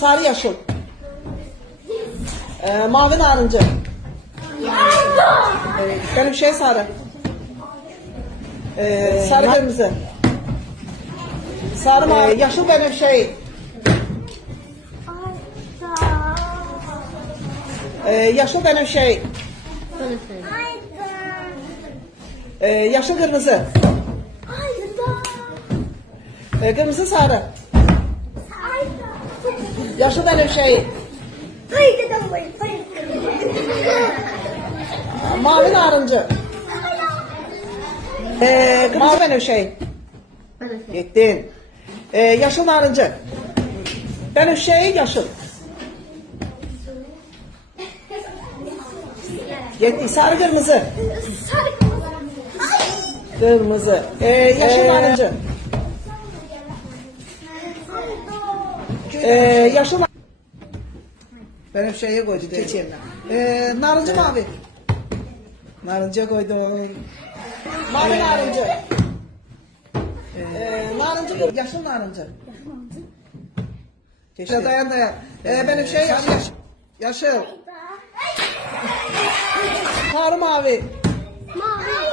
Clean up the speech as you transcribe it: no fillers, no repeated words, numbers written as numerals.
Sarı yaşıl. Mavi narıncı. Benim şey sarı. Sarı kırmızı. Sarı mavi. Yaşıl benim şey. Yaşıl benim şey. Yaşıl kırmızı. Kırmızı sarı. Yaşıl benim şey. Mavi narıncı. Mavi benim şey. Gittin. Yaşıl narıncı. Benim şey yaşıl. Gitti. Sarı kırmızı. Kırmızı. Yaşıl narıncı. Yaşıl. Benim şeye koydum. Keçeyim ben. Narıncı mavi. Narıncı koydum. Mavi narıncı. Narıncı. Yaşıl narıncı. Dayan dayan. Benim şey yaşıl. Yaşıl. Sarı mavi. Mavi.